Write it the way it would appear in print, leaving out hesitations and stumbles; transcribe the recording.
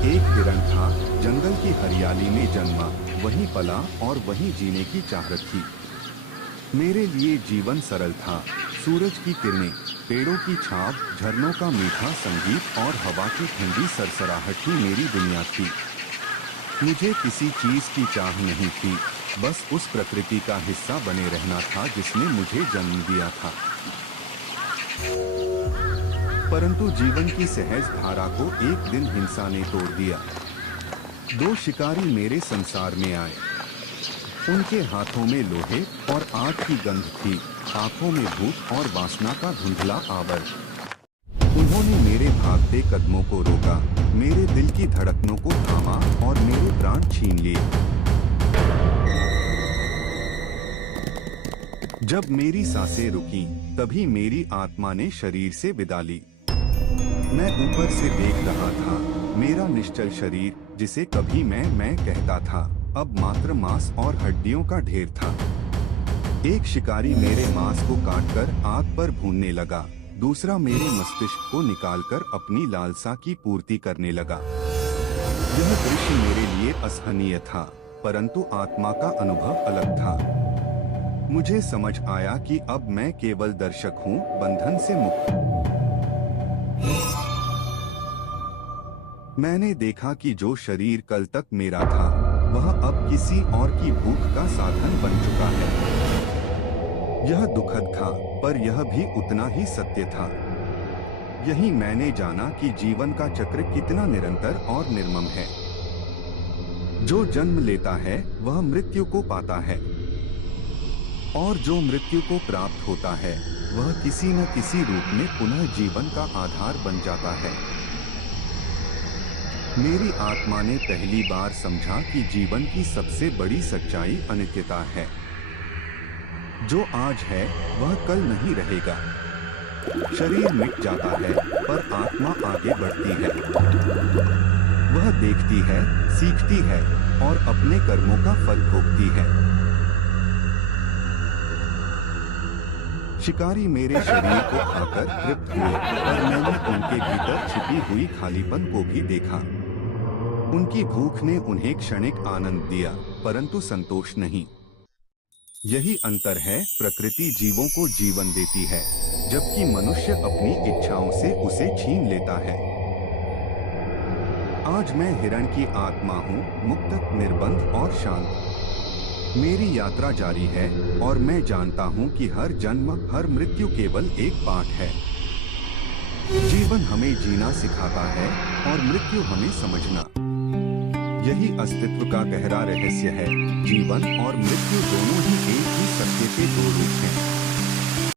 एक हिरण था, जंगल की हरियाली में जन्मा, वहीं पला और वहीं जीने की चाह रखी। मेरे लिए जीवन सरल था। सूरज की किरणें, पेड़ों की छाप, झरनों का मीठा संगीत और हवा की ठंडी सरसराहट ही मेरी दुनिया थी। मुझे किसी चीज की चाह नहीं थी, बस उस प्रकृति का हिस्सा बने रहना था जिसने मुझे जन्म दिया था। परंतु जीवन की सहज धारा को एक दिन हिंसा ने तोड़ दिया। दो शिकारी मेरे संसार में आए। उनके हाथों में लोहे और आग की गंध थी, आंखों में भूख और वासना का धुंधला आवरण। उन्होंने मेरे भागते कदमों को रोका, मेरे दिल की धड़कनों को थामा और मेरे प्राण छीन लिए। जब मेरी सांसें रुकी, तभी मेरी आत्मा ने शरीर से विदा ली। मैं ऊपर से देख रहा था, मेरा निश्चल शरीर, जिसे कभी मैं कहता था, अब मात्र मांस और हड्डियों का ढेर था। एक शिकारी मेरे मांस को काटकर आग पर भूनने लगा, दूसरा मेरे मस्तिष्क को निकालकर अपनी लालसा की पूर्ति करने लगा। यह दृश्य मेरे लिए असहनीय था, परंतु आत्मा का अनुभव अलग था। मुझे समझ आया कि अब मैं केवल दर्शक हूँ, बंधन से मुक्त। मैंने देखा कि जो शरीर कल तक मेरा था, वह अब किसी और की भूख का साधन बन चुका है। यह दुखद था, पर यह भी उतना ही सत्य था। यही मैंने जाना कि जीवन का चक्र कितना निरंतर और निर्मम है। जो जन्म लेता है, वह मृत्यु को पाता है, और जो मृत्यु को प्राप्त होता है, वह किसी न किसी रूप में पुनः जीवन का आधार बन जाता है। मेरी आत्मा ने पहली बार समझा कि जीवन की सबसे बड़ी सच्चाई अनित्यता है। जो आज है, वह कल नहीं रहेगा। शरीर मिट जाता है, पर आत्मा आगे बढ़ती है। वह देखती है, सीखती है और अपने कर्मों का फल भोगती है। शिकारी मेरे शरीर को खाकर तृप्त हुए, पर मैंने उनके भीतर छिपी हुई खालीपन को भी देखा। उनकी भूख ने उन्हें क्षणिक आनंद दिया, परंतु संतोष नहीं। यही अंतर है, प्रकृति जीवों को जीवन देती है, जबकि मनुष्य अपनी इच्छाओं से उसे छीन लेता है। आज मैं हिरण की आत्मा हूँ, मुक्त, निर्बंध और शांत। मेरी यात्रा जारी है, और मैं जानता हूँ कि हर जन्म, हर मृत्यु केवल एक पाठ है। जीवन हमें जीना सिखाता है, और मृत्यु हमें समझना। यही अस्तित्व का गहरा रहस्य है। जीवन और मृत्यु दोनों ही एक ही सत्य के दो रूप